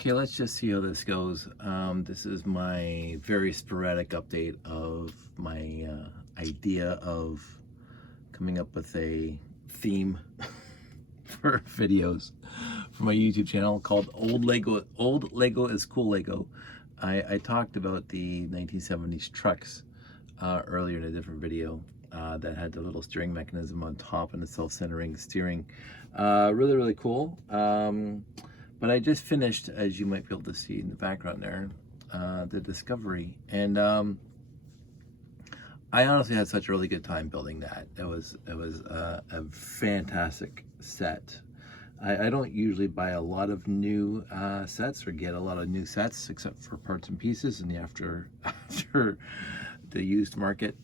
Okay, let's just see how this goes. This is my very sporadic update of my idea of coming up with a theme for videos for my YouTube channel called Old Lego is Cool Lego. I talked about the 1970s trucks earlier in a different video that had the little steering mechanism on top and the self-centering steering. Really cool. But I just finished, as you might be able to see in the background there, the Discovery, and I honestly had such a really good time building that. It was a fantastic set. I don't usually buy a lot of new sets or get a lot of new sets except for parts and pieces in the after the used market.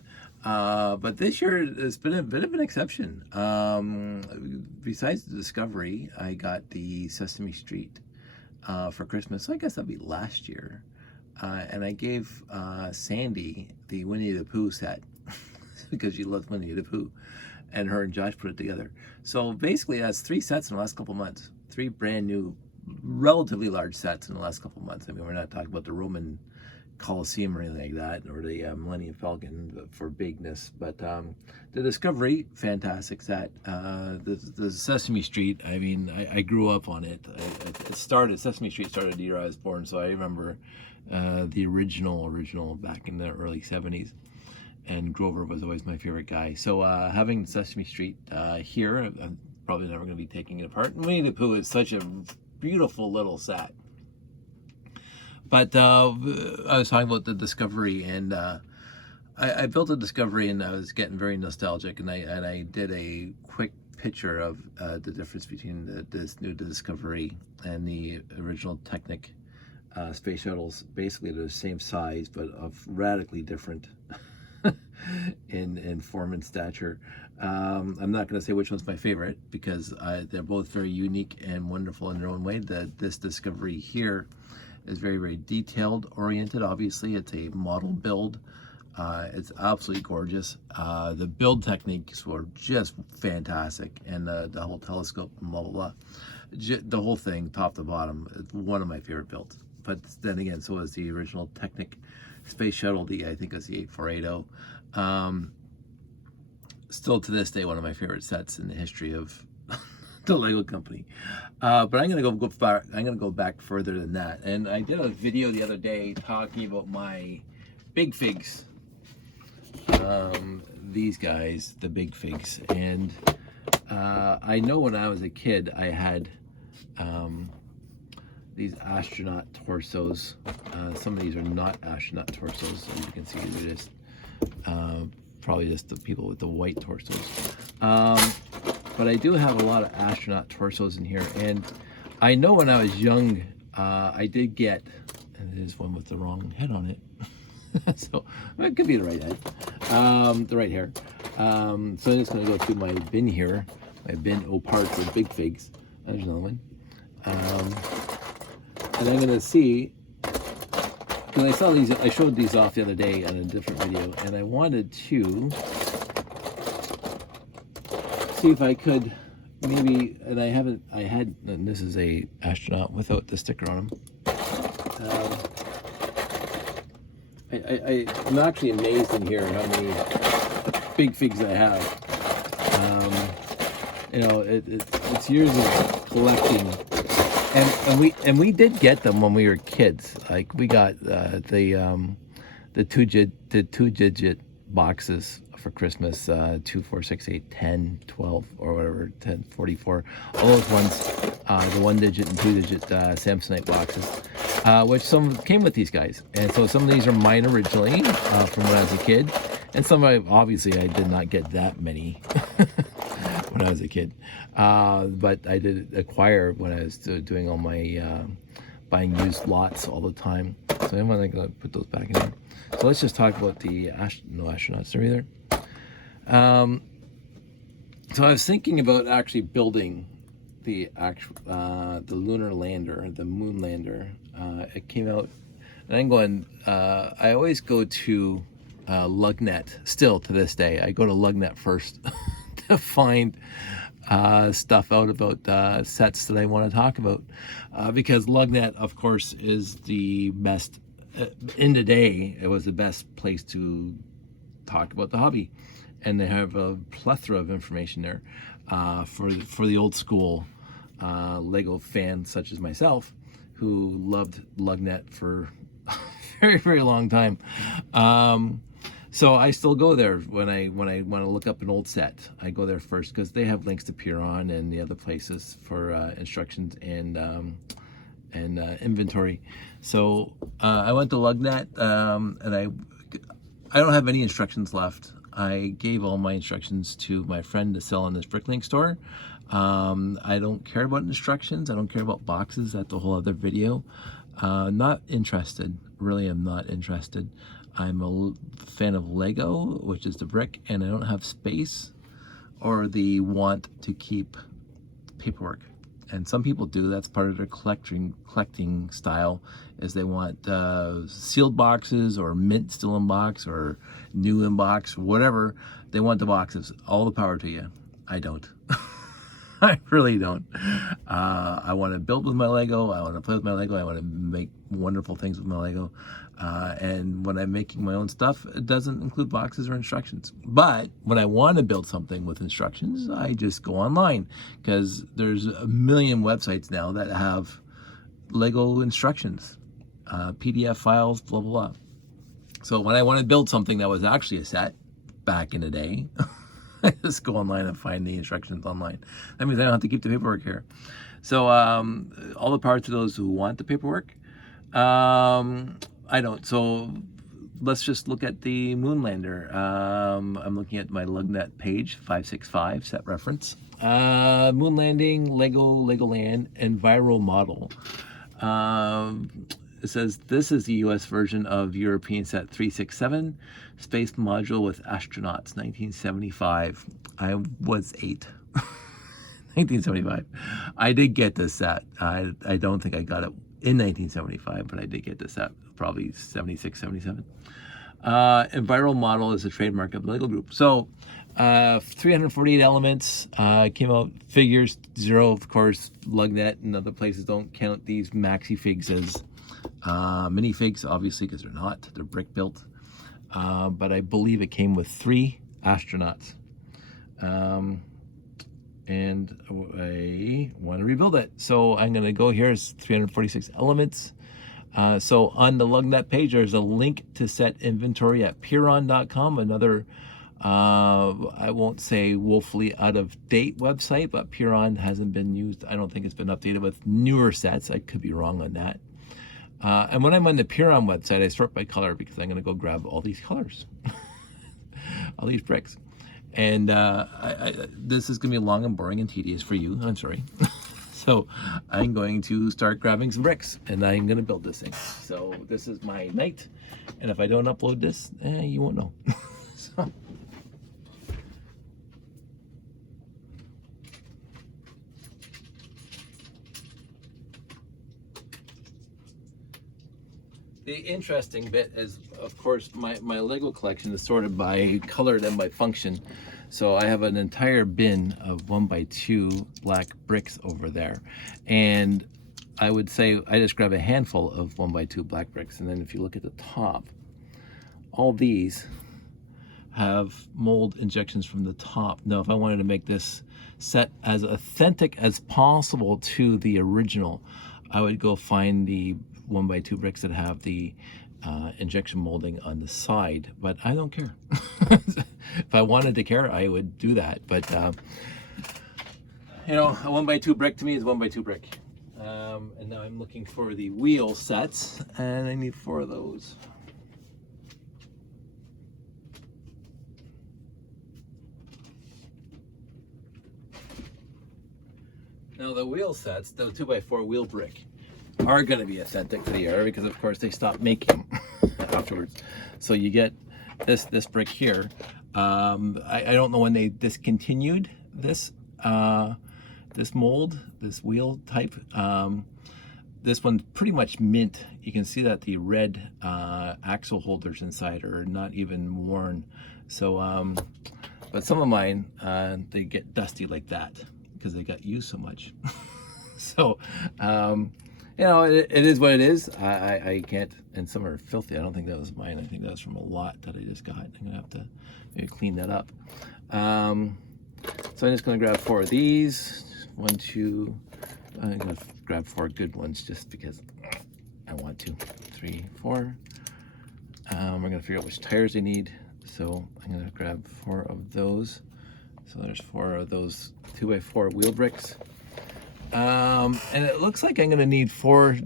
But this year it's been a bit of an exception. Besides the Discovery, I got the Sesame Street for Christmas. So I guess that'd be last year. And I gave Sandy the Winnie the Pooh set because she loves Winnie the Pooh. And her and Josh put it together. So basically that's 3 sets in the last couple months. 3 brand new, relatively large sets in the last couple months. I mean, we're not talking about the Roman Colosseum or anything like that, or the Millennium Falcon for bigness, but the Discovery, fantastic set. The Sesame Street, I mean, I grew up on it. Sesame Street started the year I was born, so I remember the original back in the early 70s, and Grover was always my favorite guy. So having Sesame Street here, I'm probably never going to be taking it apart. Winnie the Pooh is such a beautiful little set. But I was talking about the Discovery, and I built a Discovery, and I was getting very nostalgic, and I did a quick picture of the difference between this new Discovery and the original Technic space shuttles. Basically, they're the same size, but of radically different in form and stature. I'm not going to say which one's my favorite because they're both very unique and wonderful in their own way. This Discovery here is very detailed oriented. Obviously, it's a model build. It's absolutely gorgeous. The build techniques were just fantastic, and the whole telescope, blah blah blah. The whole thing, top to bottom, is one of my favorite builds. But then again, so is the original Technic space shuttle. I think it was the 8480. Still to this day, one of my favorite sets in the history of the Lego company. But I'm gonna go back further than that. And I did a video the other day talking about my big figs. These guys, the big figs. And I know when I was a kid, I had these astronaut torsos. Some of these are not astronaut torsos. As you can see, they're just probably just the people with the white torsos. But I do have a lot of astronaut torsos in here, and I know when I was young, I did get, and there's one with the wrong head on it, so it could be the right head, the right hair. So I'm just going to go through my bin here, my bin parts with big figs. There's another one, and I'm going to see, because I saw these, I showed these off the other day on a different video, and I wanted to see if I could maybe, and and this is a astronaut without the sticker on him. I'm actually amazed in here how many big figs I have. You know, it's years of collecting, and we did get them when we were kids. Like we got the two digit boxes for Christmas, 2, 4, 6, 8, 10, 12, or whatever, 10, 44, all those ones, the 1 digit and 2 digit Samsonite boxes, which some came with these guys. And so some of these are mine originally from when I was a kid, and some obviously I did not get that many when I was a kid, but I did acquire when I was doing all my buying used lots all the time. So I'm going to put those back in there. So let's just talk about the no astronauts there either. So I was thinking about actually building the lunar lander, the moon lander. It came out, and I'm going. I always go to Lugnet. Still to this day, I go to Lugnet first to find stuff out about sets that I want to talk about, because Lugnet, of course, is the best. In the day, it was the best place to talk about the hobby, and they have a plethora of information there for the old school Lego fans such as myself, who loved Lugnet for a very, very long time. So I still go there when I want to look up an old set. I go there first because they have links to Piron and the other places for instructions and inventory. So I went to Lugnet, and I don't have any instructions left. I gave all my instructions to my friend to sell in this Bricklink store. I don't care about instructions. I don't care about boxes. That's a whole other video. Not interested. Really, I'm not interested. I'm a fan of Lego, which is the brick, and I don't have space or the want to keep paperwork. And some people do. That's part of their collecting style, is they want sealed boxes or mint still in box or new in box, whatever. They want the boxes. All the power to you. I don't. I really don't. I want to build with my Lego. I want to play with my Lego. I want to make wonderful things with my Lego. And when I'm making my own stuff, it doesn't include boxes or instructions. But when I want to build something with instructions, I just go online, because there's a million websites now that have Lego instructions, PDF files, blah, blah, blah. So when I want to build something that was actually a set back in the day, I just go online and find the instructions online. That means I don't have to keep the paperwork here. So all the power to those who want the paperwork. I don't. So let's just look at the Moonlander. I'm looking at my Lugnet page, 565, set reference. Moon landing, Legoland, and viral model. It says this is the US version of European set 367, space module with astronauts, 1975. I was 8. 1975. I did get this set. I don't think I got it in 1975, but I did get this set, probably 76, 77. And viral model is a trademark of the Lego Group. So 348 elements, came out, figures 0, of course. Lugnet and other places don't count these maxi figs as minifigs, obviously, because they're not. They're brick built. But I believe it came with 3 astronauts. And I want to rebuild it. So I'm going to go here. It's 346 elements. So on the Lugnet page, there's a link to set inventory at Piron.com, another, I won't say woefully out of date website, but Piron hasn't been used. I don't think it's been updated with newer sets. I could be wrong on that. And when I'm on the Piron website, I sort by color, because I'm going to go grab all these colors, all these bricks. And this is going to be long and boring and tedious for you. I'm sorry. So I'm going to start grabbing some bricks, and I'm going to build this thing. So this is my night, and if I don't upload this, you won't know. So. The interesting bit is, of course, my Lego collection is sorted by color and by function. So I have an entire bin of 1x2 black bricks over there. And I would say I just grab a handful of 1x2 black bricks. And then if you look at the top, all these have mold injections from the top. Now, if I wanted to make this set as authentic as possible to the original, I would go find the 1x2 bricks that have the injection molding on the side, but I don't care. If I wanted to care, I would do that. But you know, a 1x2 brick to me is 1x2 brick. And now I'm looking for the wheel sets, and I need 4 of those. Now the wheel sets, the 2x4 wheel brick, are going to be authentic to the era, because of course they stopped making them afterwards. So you get this brick here. I don't know when they discontinued this this mold, this wheel type. This one's pretty much mint. You can see that the red axle holders inside are not even worn. So but some of mine, they get dusty like that. because they got used so much. So, you know, it is what it is. I can't, and some are filthy. I don't think that was mine. I think that was from a lot that I just got. I'm gonna have to maybe clean that up. So I'm just gonna grab 4 of these. 1, 2, I'm gonna grab 4 good ones just because I want to. 3, 4. We're gonna figure out which tires they need. So I'm gonna grab 4 of those. So there's 4 of those 2x4 wheel bricks. And it looks like I'm gonna need 4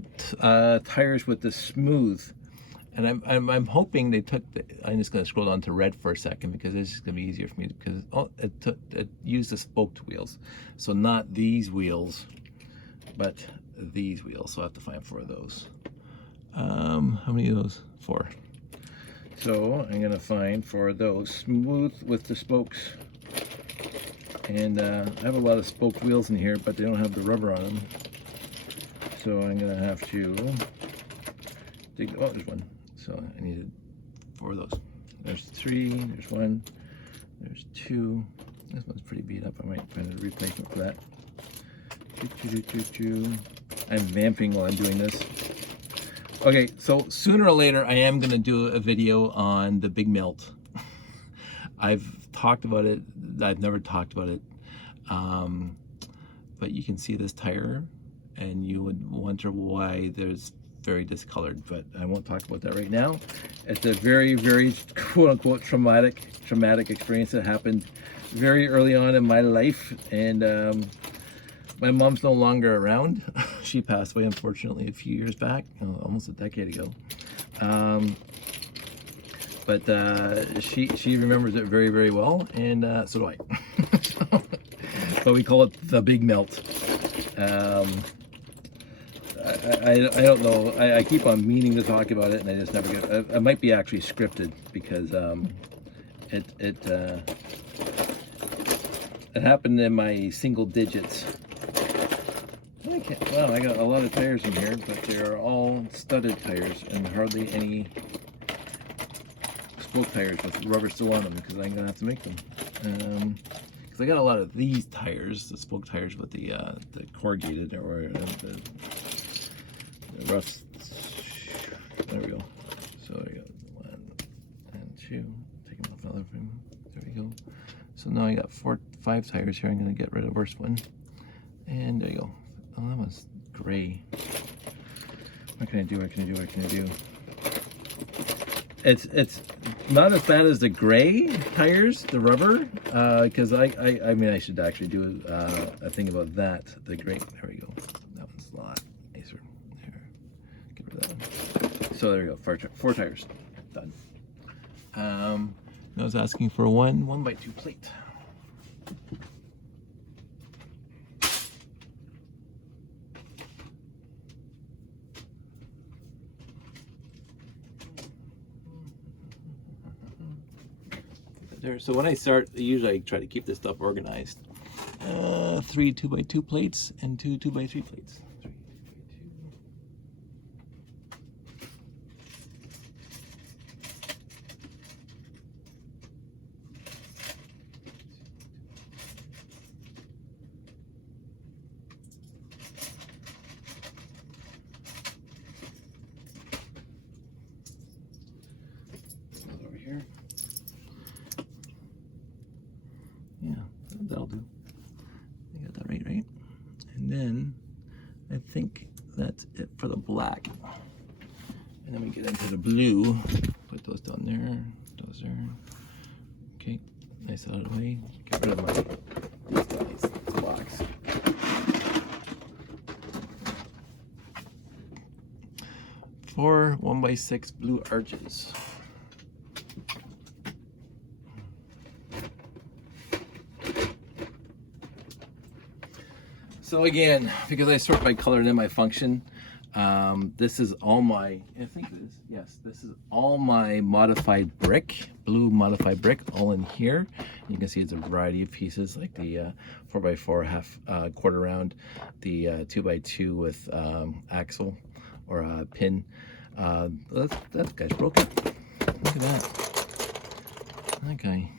tires with the smooth. And I'm hoping they took I'm just gonna scroll down to red for a second because it's just gonna be easier for me because it used the spoked wheels. So not these wheels, but these wheels. So I have to find 4 of those. How many of those? 4. So I'm gonna find 4 of those smooth with the spokes. And I have a lot of spoked wheels in here, but they don't have the rubber on them. So I'm gonna have to dig, oh, there's 1. So I needed 4 of those. There's 3, there's 1, there's 2. This one's pretty beat up. I might find a replacement for that. I'm vamping while I'm doing this. Okay, so sooner or later I am gonna do a video on the big melt. I've talked about it. I've never talked about it. But you can see this tire and you would wonder why there's very discolored, but I won't talk about that right now. It's a very, very quote unquote traumatic experience that happened very early on in my life. And my mom's no longer around. She passed away, unfortunately, a few years back, almost a decade ago. But she remembers it very, very well, and so do I. But we call it the big melt. I don't know. I keep on meaning to talk about it, and I just never get. It might be actually scripted because it happened in my single digits. Wow, I got a lot of tires in here, but they are all studded tires and hardly any spoke tires with rubber still on them because I'm gonna have to make them. Because I got a lot of these tires, the spoke tires with the corrugated or the rust. There we go. So there you go. 1 and 2. Take them off the other frame. There we go. So now I got 5 tires here. I'm gonna get rid of the worst one. And there you go. Oh, that one's gray. What can I do? What can I do? What can I do? It's not as bad as the gray tires, the rubber, because I mean I should actually do a thing about that. The gray. There we go. That one's a lot nicer. There. Get rid of that one. So there we go. 4 tires. Done. I was asking for 1 1x2 plate. There. So when I start, usually I try to keep this stuff organized. 3 2x2 plates and 2 2x3 plates. 3, 2. Over here. Yeah, that'll do. I got that right? And then I think that's it for the black. And then we get into the blue. Put those down there, those there. Okay, nice out of the way. Get rid of these guys, this box. Four 1x6 blue arches. So again, because I sort by color and then my function, this is all my, I think it is, yes, this is all my modified brick, blue modified brick, all in here. You can see it's a variety of pieces, like the 4x4 half quarter round, the 2x2 with axle or pin. That guy's broken. Look at that. That guy.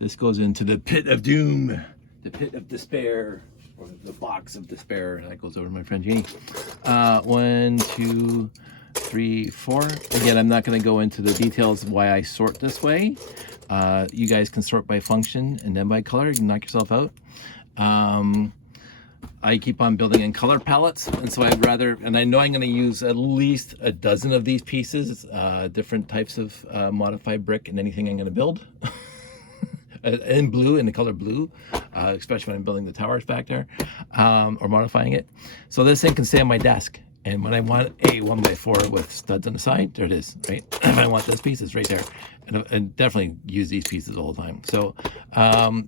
This goes into the pit of doom. the pit of despair, or the box of despair. That goes over to my friend Jeannie. 1, 2, 3, 4. Again, I'm not going to go into the details of why I sort this way. You guys can sort by function and then by color. You can knock yourself out. I keep on building in color palettes, and so I'd rather, and I know I'm going to use at least a dozen of these pieces, different types of modified brick in anything I'm going to build. In blue, in the color blue, especially when I'm building the towers back there, or modifying it. So this thing can stay on my desk. And when I want a 1x4 with studs on the side, there it is, right? If I want this piece, it's right there. And definitely use these pieces all the time. So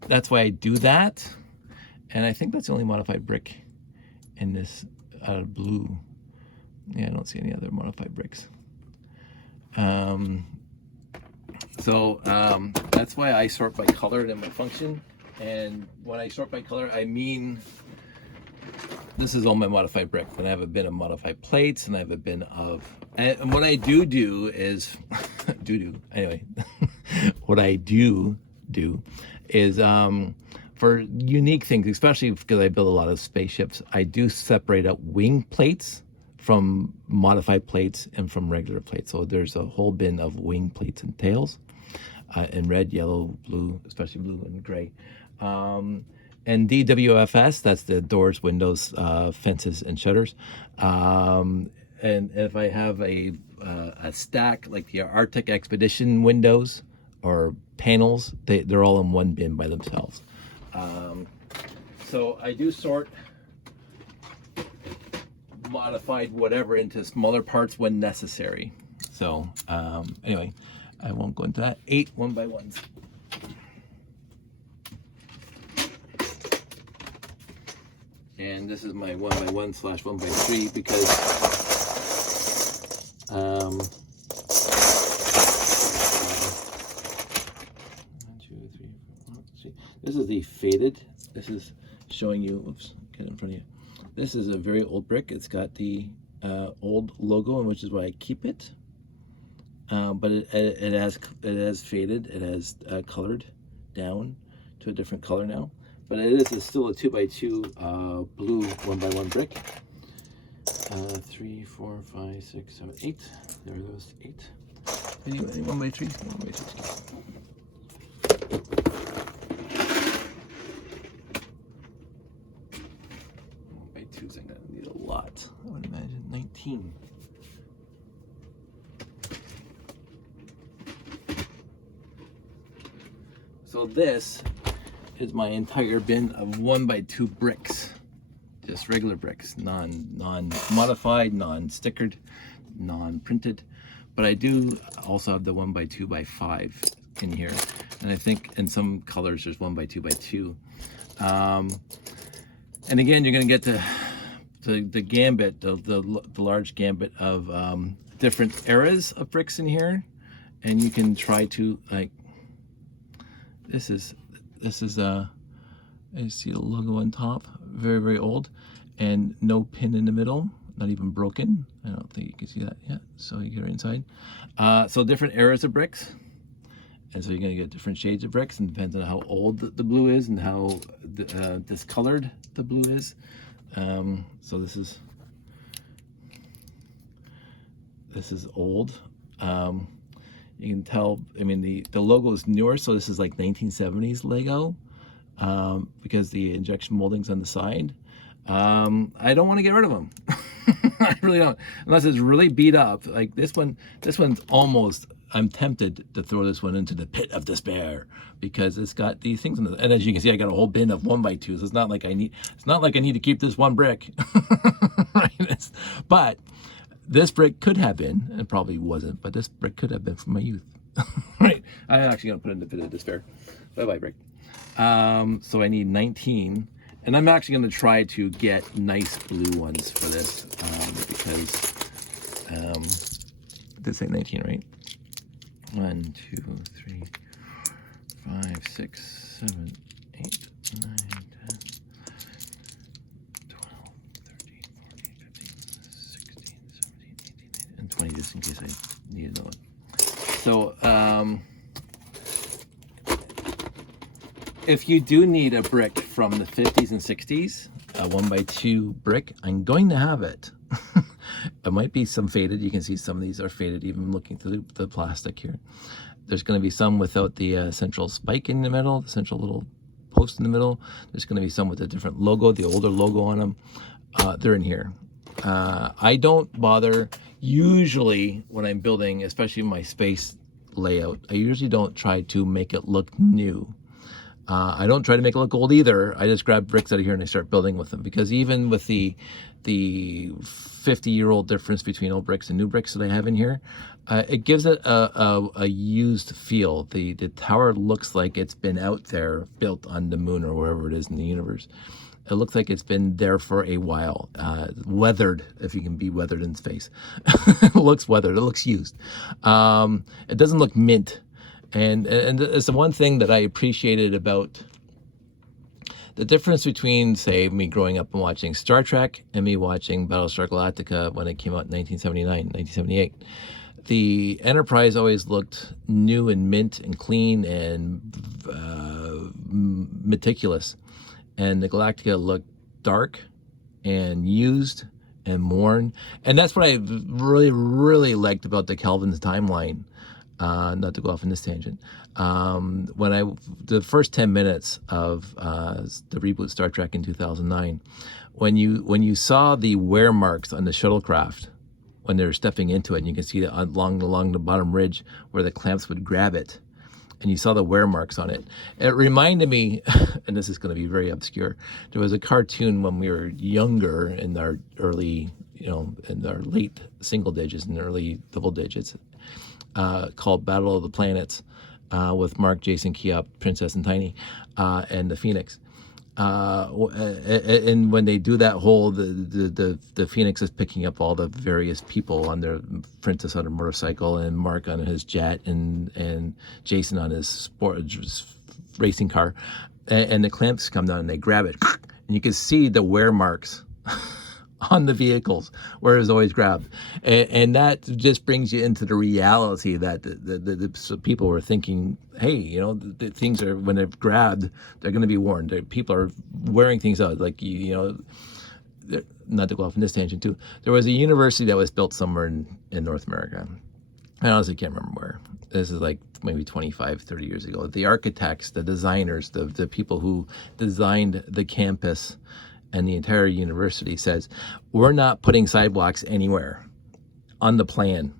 that's why I do that. And I think that's the only modified brick in this blue. Yeah, I don't see any other modified bricks. So that's why I sort by color and by function. And when I sort by color, I mean, this is all my modified brick. And I have a bin of modified plates, and I have a bin of, and what I do is, anyway, what I do is, for unique things, especially because I build a lot of spaceships, I do separate out wing plates from modified plates and from regular plates. So there's a whole bin of wing plates and tails in red, yellow, blue, especially blue and gray. And DWFS, that's the doors, windows, fences, and shutters. And if I have a stack like the Arctic Expedition windows or panels, they're all in one bin by themselves. So I do sort modified whatever into smaller parts when necessary. So anyway, I won't go into that. 8 1x1s. And this is my 1x1/1x3 because 1, 2, 3, 4, 5, 6. This is the faded. This is showing you, oops, get it in front of you. This is a very old brick. It's got the old logo, which is why I keep it. But it has faded. It has colored down to a different color now. But it is still a 2x2 blue 1x1 brick. 3, 4, 5, 6, 7, 8. There goes 8. Any 1x3s? 1x3s. 1x2s, I'm gonna need a lot. I would imagine 19. So this is my entire bin of 1x2 bricks, just regular bricks, non-modified, non-stickered, non-printed. But I do also have the 1x2x5 in here, and I think in some colors there's 1x2x2. And again, you're going to get the gambit, the large gambit of different eras of bricks in here, and you can try to, like, this is you see the logo on top, very, very old, and no pin in the middle, not even broken. I don't think you can see that yet. So you get it inside. So different eras of bricks, and so you're gonna get different shades of bricks, and depends on how old the blue is and how discolored the blue is. So this is old. You can tell, I mean, the logo is newer, so this is like 1970s Lego, because the injection molding's on the side. I don't want to get rid of them. I really don't, unless it's really beat up. Like this one's almost, I'm tempted to throw this one into the pit of despair because it's got these things in it. And as you can see, I got a whole bin of 1x2s. It's not like I need to keep this one brick. Right? But this brick could have been, and it probably wasn't, but this brick could have been from my youth. Right? I'm actually going to put it in the pit of despair. Bye-bye, brick. So I need 19. And I'm actually going to try to get nice blue ones for this, because this ain't 19, right? 1, 2, 3, 5, 6, 7, 8, 9, 10, 12, 13, 14, 15, 16, 17, 18, 19, and 20, just in case I need another one. So, if you do need a brick from the 50s and 60s, a 1x2 brick. I'm going to have it. It might be some faded. You can see some of these are faded, even looking through the plastic here. There's going to be some without the central spike in the middle, the central little post in the middle. There's going to be some with a different logo, the older logo on them. They're in here. I don't bother usually when I'm building, especially my space layout. I usually don't try to make it look new. I don't try to make it look old either. I just grab bricks out of here and I start building with them, because even with the 50-year-old difference between old bricks and new bricks that I have in here, it gives it a used feel. The tower looks like it's been out there, built on the moon or wherever it is in the universe. It looks like it's been there for a while, weathered, if you can be weathered in space. It looks weathered, it looks used. It doesn't look mint. And it's the one thing that I appreciated about the difference between, say, me growing up and watching Star Trek and me watching Battlestar Galactica when it came out in 1979, 1978. The Enterprise always looked new and mint and clean and meticulous. And the Galactica looked dark and used and worn. And that's what I really, really liked about the Kelvin's timeline. Not to go off on this tangent. The first 10 minutes of the reboot Star Trek in 2009, when you saw the wear marks on the shuttlecraft when they were stepping into it, and you can see that along the bottom ridge where the clamps would grab it, and you saw the wear marks on it. It reminded me, and this is going to be very obscure, there was a cartoon when we were younger in our early, in our late single digits and early double digits, called Battle of the Planets, with Mark, Jason, Keop, Princess, and Tiny, and the Phoenix. And when they do that whole, the Phoenix is picking up all the various people on their Princess on her motorcycle, and Mark on his jet, and Jason on his racing car, and the clamps come down and they grab it, and you can see the wear marks on the vehicles where it was always grabbed, and that just brings you into the reality that the people were thinking, hey, the things are, when they're grabbed, they're going to be worn. People are wearing things out, like not to go off on this tangent too. There was a university that was built somewhere in North America. I honestly can't remember where. This is like maybe 25, 30 years ago. The architects, the designers, the people who designed the campus and the entire university says, we're not putting sidewalks anywhere on the plan.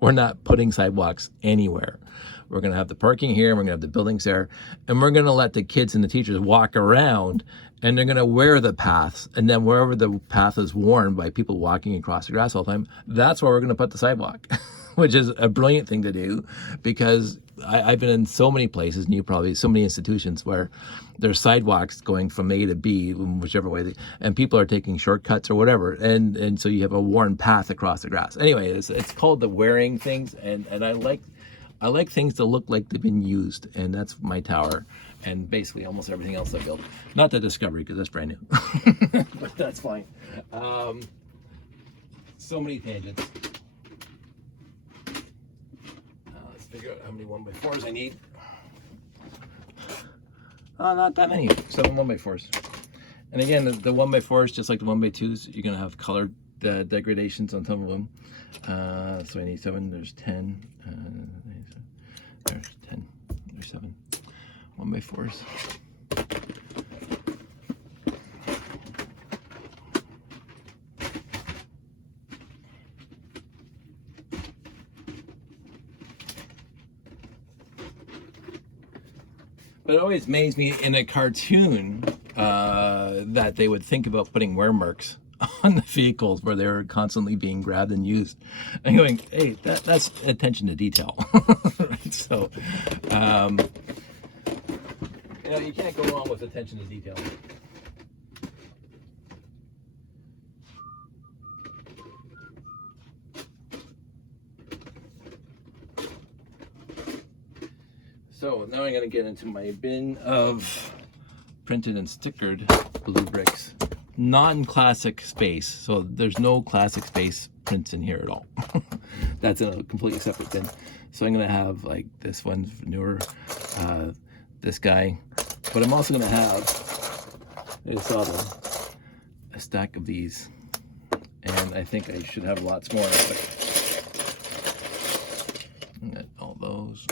We're not putting sidewalks anywhere. We're going to have the parking here, and we're going to have the buildings there, and we're going to let the kids and the teachers walk around, and they're going to wear the paths, and then wherever the path is worn by people walking across the grass all the time, that's where we're going to put the sidewalk. Which is a brilliant thing to do, because I've been in so many places, and you probably, so many institutions where there's sidewalks going from A to B, whichever way, and people are taking shortcuts or whatever, and so you have a worn path across the grass. Anyway, it's called the wearing things, and I like things that look like they've been used, and that's my tower, and basically almost everything else I built. Not the Discovery, because that's brand new, but that's fine. So many tangents. Figure out how many 1x4s I need. Not that many. 7 1x4s. And again, the 1x4s, just like the 1x2s, you're going to have colored degradations on some of them. So I need 7. There's 10. There's 10. There's 7. 1x4s. But it always amazed me in a cartoon that they would think about putting wear marks on the vehicles where they're constantly being grabbed and used. And going, hey, that's attention to detail. Right? So, you can't go wrong with attention to detail. So now I'm going to get into my bin of printed and stickered blue bricks. Non-classic space, so there's no classic space prints in here at all. That's in a completely separate bin. So I'm going to have like this one's newer, this guy, but I'm also going to have I just saw a stack of these, and I think I should have lots more. But I got all those.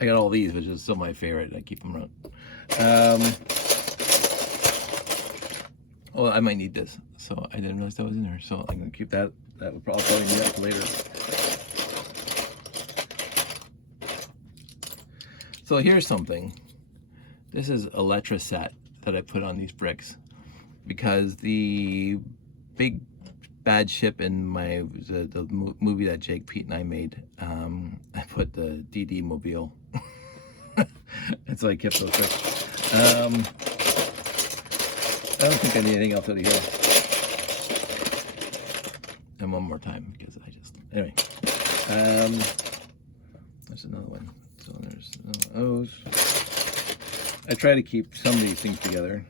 I got all these, which is still my favorite. I keep them around. Well, I might need this, so I didn't realize that was in there. So I'm gonna keep that. That would probably need that for later. So here's something. This is a Letra set that I put on these bricks because the big bad ship in the movie that Jake, Pete, and I made, I put the DD mobile, and so I kept those bricks. I don't think I need anything else out of here. And one more time because anyway. There's another one. So there's those. I try to keep some of these things together.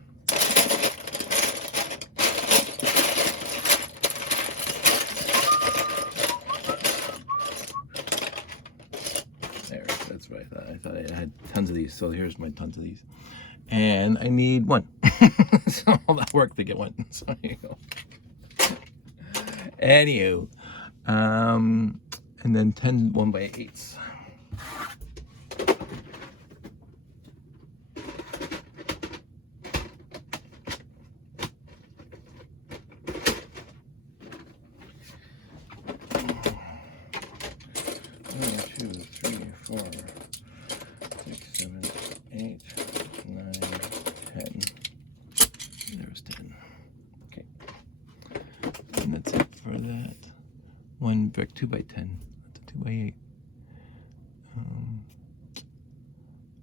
There, that's right. I thought I had tons of these. So here's my tons of these. And I need one. So all that work to get one. So there you go. Anywho, and then 10 1x8s. One brick 2x10. That's a 2x8.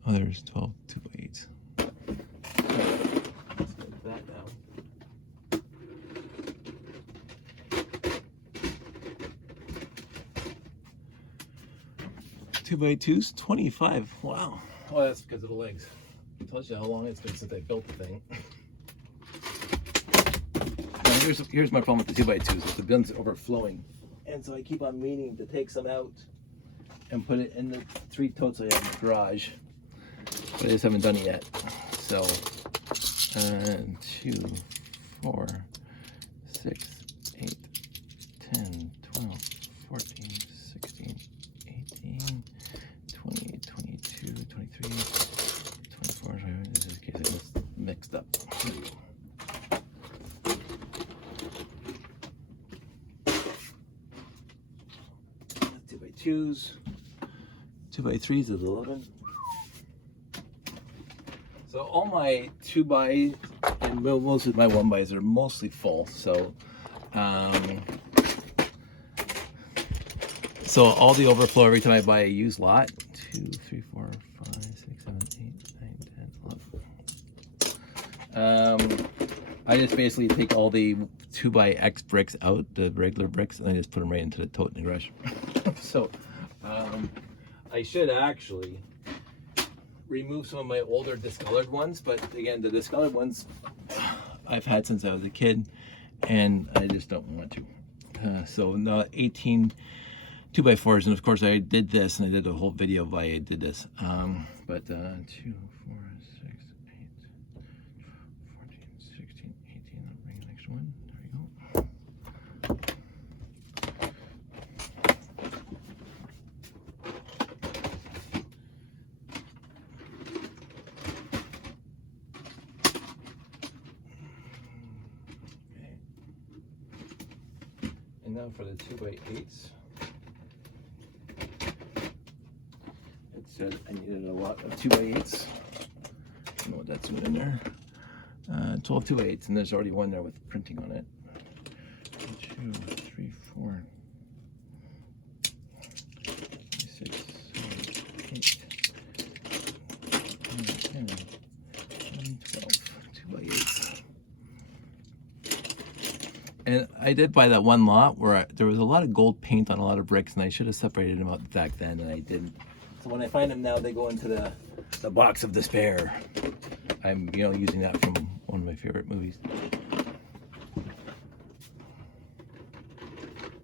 Oh, there's 12 2x8s. Let's get that down. 2x2s, 25. Wow. Oh, that's because of the legs. It tells you how long it's been since I built the thing. Now here's my problem with the 2x2s. Is the bin's overflowing. And so I keep on meaning to take some out and put it in the 3 totes I have in the garage. But I just haven't done it yet. So, 2, 4, 6, 8, 10, 12, 14, 16, 18, 20, 22, 23, 24. This is in case I was mixed up. 2x2s, 2x3s is 11. So all my 2x and most of my 1x's are mostly full. So, so all the overflow every time I buy a used lot. 2, 3, 4, 5, 6, 7, 8, 9, 10, 11. I just basically take all the 2x bricks out, the regular bricks, and I just put them right into the tote in the garage. So, I should actually remove some of my older discolored ones, but again, the discolored ones I've had since I was a kid, and I just don't want to. So now 18 2x4s, and of course I did this, and I did a whole video of why I did this. But 2, 4, 6, 8, 14, 16, 18. I'll bring the next one. There we go. And now for the 2x8s. It said I needed a lot of 2x8s. I don't know what that's doing in there. 12 2x8s, and there's already one there with printing on it. 2, 3, 4, 6, 7, 8, 9, 10, 11, 12, 2x8s. And I did buy that one lot where there was a lot of gold paint on a lot of bricks, and I should have separated them out back then, and I didn't. So when I find them now, they go into the box of despair. I'm, using that from one of my favorite movies.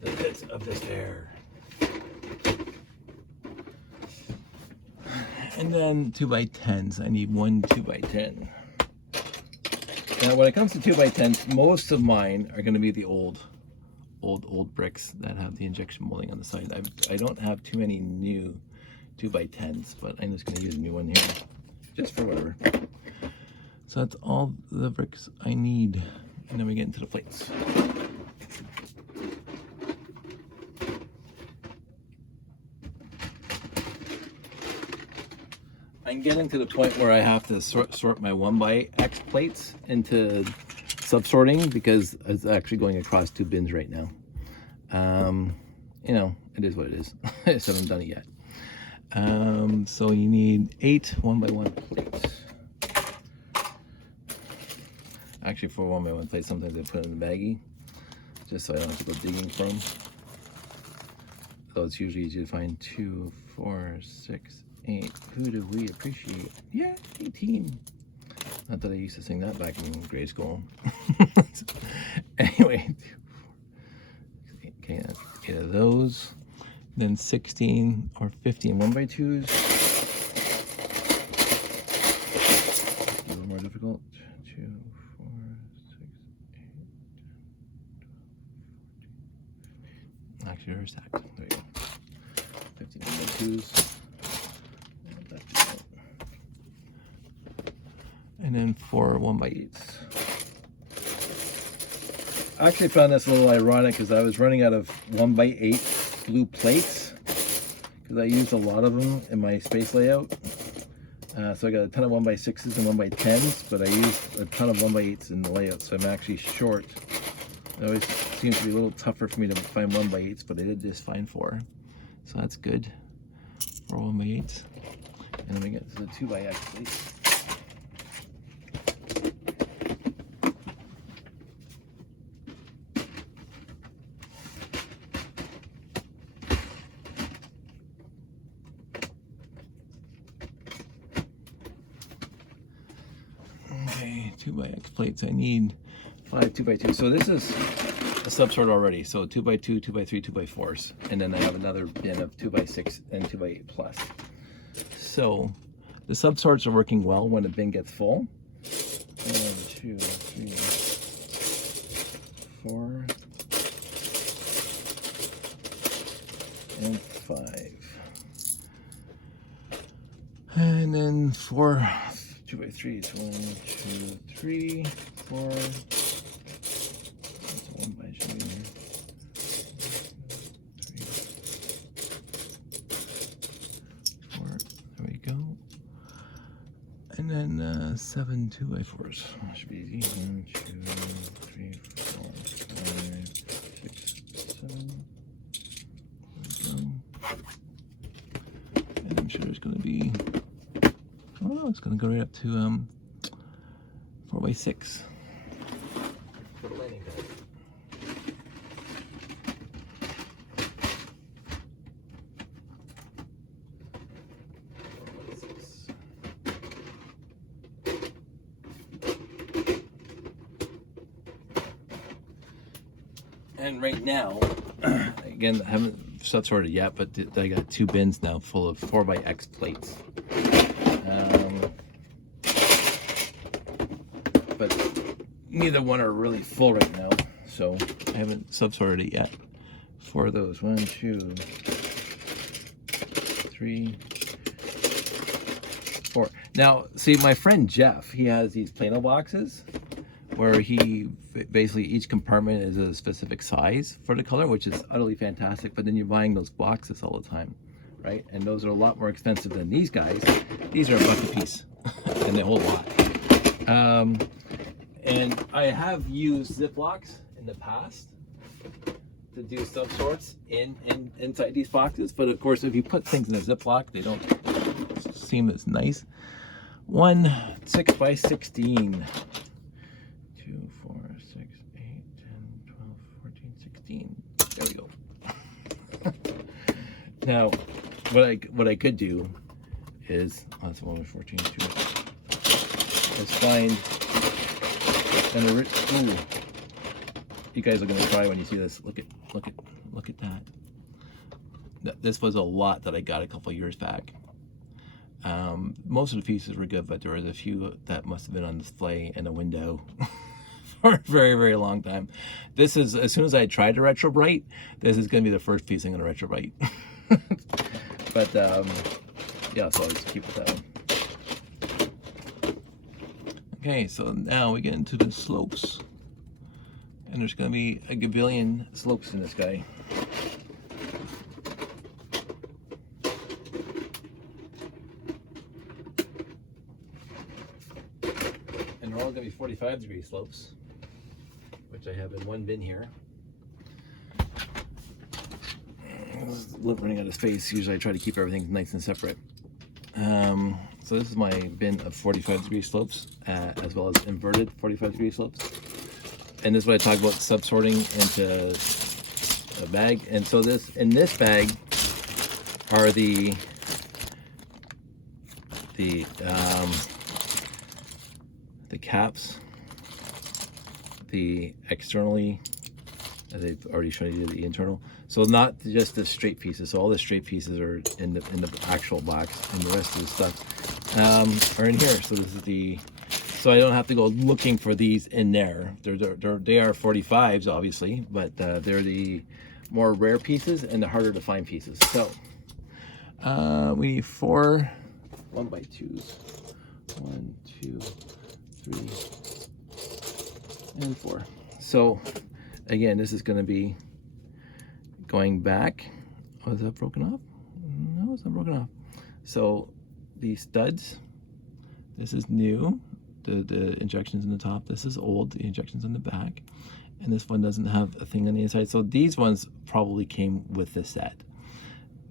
The pits of despair. And then 2x10s. I need one 2x10. Now, when it comes to 2x10s, most of mine are going to be the old bricks that have the injection molding on the side. I don't have too many new 2x10s, but I'm just going to use a new one here, just for whatever. So that's all the bricks I need, and then we get into the plates. I'm getting to the point where I have to sort my 1x plates into sub-sorting because it's actually going across 2 bins right now. You know, it is what it is. I just haven't done it yet. So you need 8 1x1 plates. Actually, for 1x1 plates, sometimes I put it in the baggie just so I don't have to go digging for them. Though it's usually easy to find. 2, 4, 6, 8. Who do we appreciate? Yeah, 18. Not that I used to sing that back in grade school. Anyway, okay, that's 8 of those. Then 16 or 15 1x2s. A little more difficult. 2, 4, 6, 8, 12, 14. Actually, they're stacked. There you go. 15 1x2s. And then 4 1x8s. I actually found this a little ironic because I was running out of 1x8 blue plates because I used a lot of them in my space layout. So I got a ton of 1x6s and 1x10s, but I used a ton of 1x8s in the layout, so I'm actually short. It always seems to be a little tougher for me to find 1x8s, but I did just find 4. So that's good for 1x8s. And then we get to the 2x plates. Okay, 2x plates. I need 5 2x2. So this is a subsort already. So 2x2, 2x3, 2x4s. And then I have another bin of 2x6 and 2x8 plus. So the subsorts are working well when the bin gets full. 1, 2, 3, 4, and 5. And then 4 2x3s. 1, 2, 3, 4. That's 1x3 here. 3, 4. There we go. And then 7 2x4s. That should be easy. 1, 2, 3, 4, 5, 6, 7. There we go. And I'm sure there's going to be. Oh, it's going to go right up to 4x6 for the landing pad. And right now, again, I haven't sub-sorted yet, but I got 2 bins now full of 4x plates. But neither one are really full right now, so I haven't sub-sorted it yet. 4 of those. 1, 2, 3, 4. Now, see, my friend Jeff, he has these Plano boxes where he basically each compartment is a specific size for the color, which is utterly fantastic. But then you're buying those boxes all the time, right? And those are a lot more expensive than these guys. These are $1 a piece, and they hold a lot. And I have used Ziplocs in the past to do sub-sorts inside these boxes, but of course, if you put things in a Ziploc, they don't seem as nice. 1 6x16. 2, 4, 6, 8, 10, 12, 14, 16. There we go. Now, what I could do is, that's 1 with 14, 2. Is find an original. Ooh, you guys are gonna cry when you see this. Look at that. This was a lot that I got a couple years back. Most of the pieces were good, but there was a few that must have been on display in a window for a very, very long time. This is, as soon as I tried to retro bright, this is going to be the first piece I'm going to retro bright. But yeah, so I'll just keep it that one. Okay, so now we get into the slopes, and there's going to be a gabillion slopes in this guy. And they're all going to be 45-degree slopes, which I have in one bin here. Running out of space. Usually I try to keep everything nice and separate. So this is my bin of 45-degree slopes, as well as inverted 45-degree slopes. And this is what I talk about subsorting into a bag. And so this, in this bag are the caps, the externally, as I've already shown you, the internal. So not just the straight pieces. So all the straight pieces are in the actual box, and the rest of the stuff are in here. So this is the, so I don't have to go looking for these in there. They are 45s, obviously, but they're the more rare pieces and the harder to find pieces. So we need 4 1x2s. 1, 2, 3, and 4. So again, this is going to be going back. Oh, is that broken off? No, it's not broken off. So these studs, this is new, the injections in the top. This is old, the injections in the back. And this one doesn't have a thing on the inside. So these ones probably came with the set.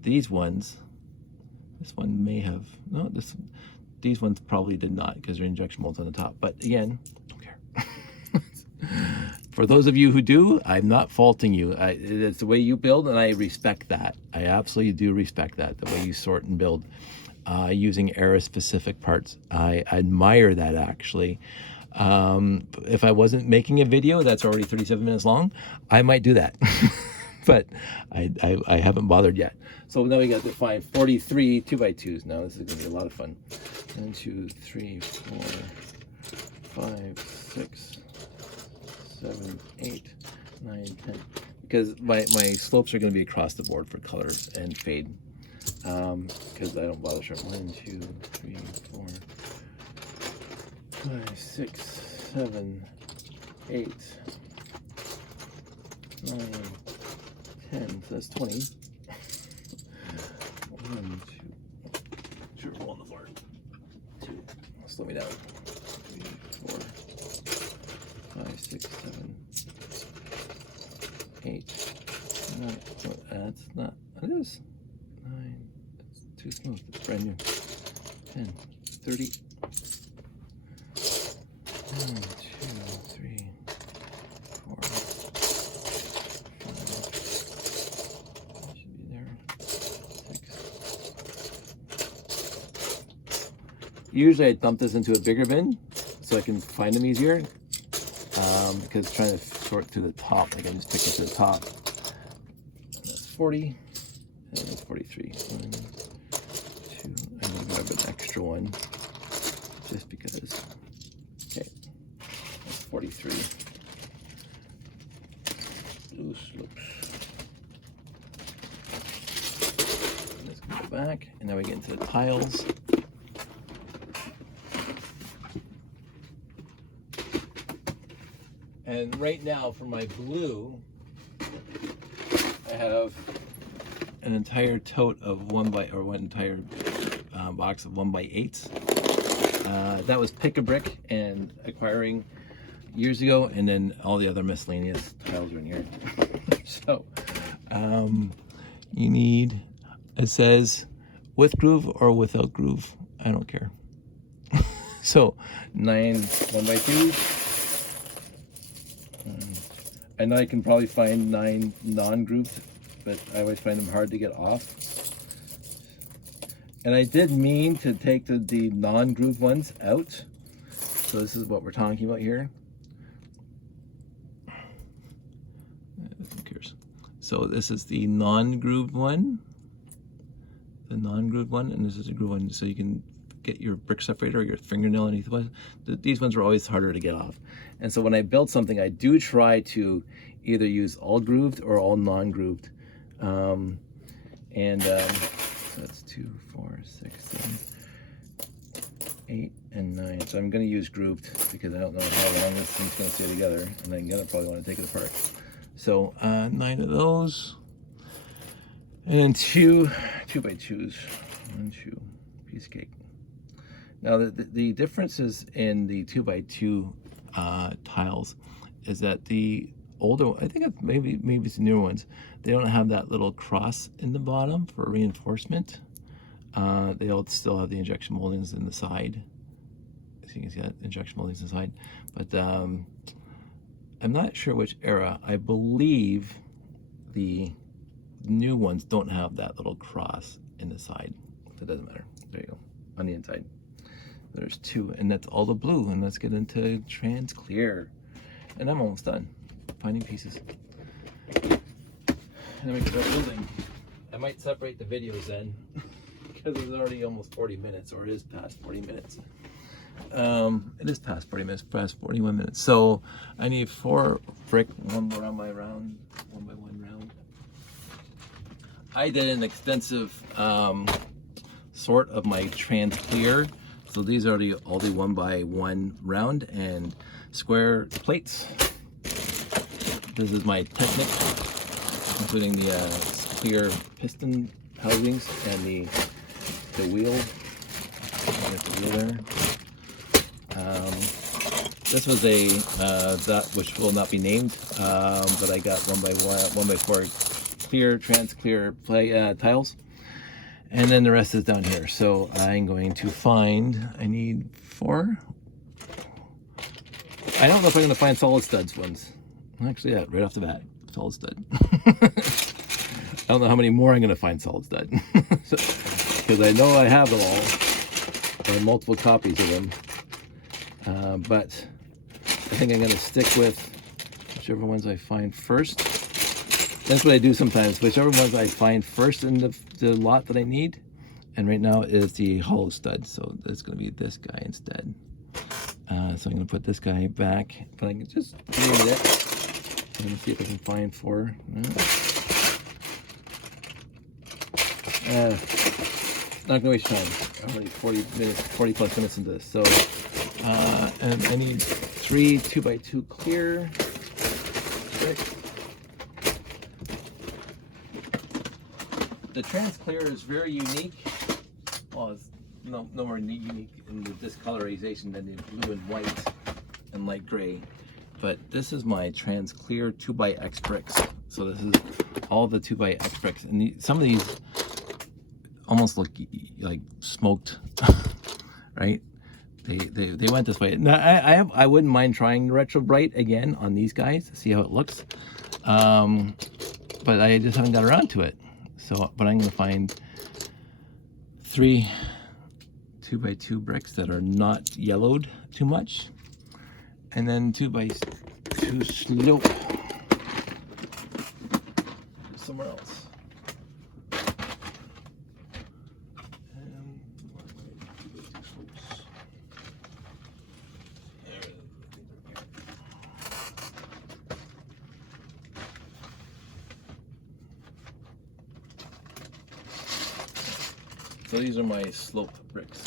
These ones, this one may have, no, these ones probably did not, because they're injection molds on the top. But again, don't care. For those of you who do, I'm not faulting you. It's the way you build, and I respect that. I absolutely do respect that, the way you sort and build using era-specific parts. I admire that, actually. If I wasn't making a video that's already 37 minutes long, I might do that. But I haven't bothered yet. So now we got to find 43 2x2s. Now this is going to be a lot of fun. 1, 2, 3, 4, 5, 6, 7, 8, 9, 10. Because my slopes are going to be across the board for color and fade. Because I don't bother sharp. 1, 2, 3, 4, 5, 6, 7, 8, 9, 10. So that's 20. 1, 2. Sure, roll on the floor. 2. Slow me down. 3, 4, 5, 6, 7, 8, 9. Oh, that's not. It is 9. It's too smooth. It's brand new. 10, 30. 1, 2, 3, 4, 5. Should be there. 6. Usually I dump this into a bigger bin so I can find them easier. Because trying to sort to the top, I can just pick it to the top. That's 40, and that's 43. 1, 2. I'm gonna grab an extra one just because. Okay, that's 43. Loose loops. And this can go back, and now we get into the tiles. And right now for my blue, I have an entire tote of one entire box of 1x8s. That was pick-a-brick and acquiring years ago, and then all the other miscellaneous tiles are in here. So you need, it says with groove or without groove, I don't care. So 9 1x2s. I know I can probably find 9 non-grouped, but I always find them hard to get off. And I did mean to take the non-grooved ones out. So this is what we're talking about here. Who cares? So this is the non-grooved one. the non-grooved one, and this is a grooved one, so you can get your brick separator or your fingernail underneath one. These ones are always harder to get off. And so when I build something, I do try to either use all grooved or all non-grooved. So that's 2, 4, 6, 7, 8, and 9. So I'm going to use grooved because I don't know how long this thing's going to stay together, and I'm going to probably want to take it apart. So 9 of those, and 2 2x2s. 1, 2, piece of cake. Now the differences in the 2x2 tiles is that the older, I think it's maybe it's the newer ones, they don't have that little cross in the bottom for reinforcement. They all still have the injection moldings in the side. As you can see, that injection moldings in the side. But I'm not sure which era. I believe the new ones don't have that little cross in the side. It doesn't matter. There you go, on the inside. There's 2, and that's all the blue. And let's get into trans clear. And I'm almost done finding pieces. And then we can start building. I might separate the videos then, because it's already almost 40 minutes, or it is past 40 minutes. It is past 40 minutes, past 41 minutes. So I need 4 brick, 1 around my round, 1 by 1 round. I did an extensive sort of my trans clear. So these are all the 1 by 1 round and square plates. This is my Technic, including the clear piston housings and the wheel. The wheel there. This was a that which will not be named, but I got 1 by 4 clear, trans clear tiles. And then the rest is down here. So I'm going to find, I need 4. I don't know if I'm going to find solid studs ones. Actually, yeah, right off the bat, solid stud. I don't know how many more I'm going to find solid stud. Because I know I have them all. And multiple copies of them. But I think I'm going to stick with whichever ones I find first. That's what I do sometimes. Whichever ones I find first in the lot that I need. And right now is the hollow stud. So that's going to be this guy instead. So I'm going to put this guy back. But I can just move it. I'm going to see if I can find 4. Not going to waste time. I'm already 40 plus minutes into this. So, and I need 3 2x2 clear. 6. The trans clear is very unique. Well, it's no more unique in the discolorization than the blue and white and light gray. But this is my trans clear 2x bricks. So this is all the 2x bricks. And some of these almost look like smoked, right? They went this way. Now I wouldn't mind trying retro bright again on these guys to see how it looks. But I just haven't got around to it. So, but I'm going to find 3 2x2 bricks that are not yellowed too much, and then 2x2 slope somewhere else. So these are my slope bricks,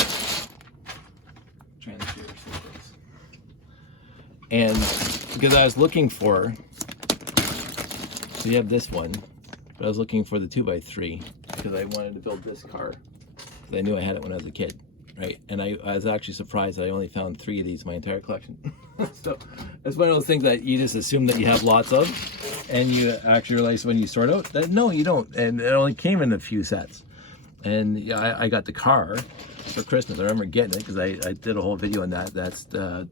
transfer slope bricks. And because I was looking for, so you have this one, but I was looking for the 2x3 because I wanted to build this car because I knew I had it when I was a kid, right? And I was actually surprised that I only found 3 of these in my entire collection. So it's one of those things that you just assume that you have lots of, and you actually realize when you sort out that no, you don't, and it only came in a few sets. And yeah, I got the car for Christmas. I remember getting it because I did a whole video on that. That's the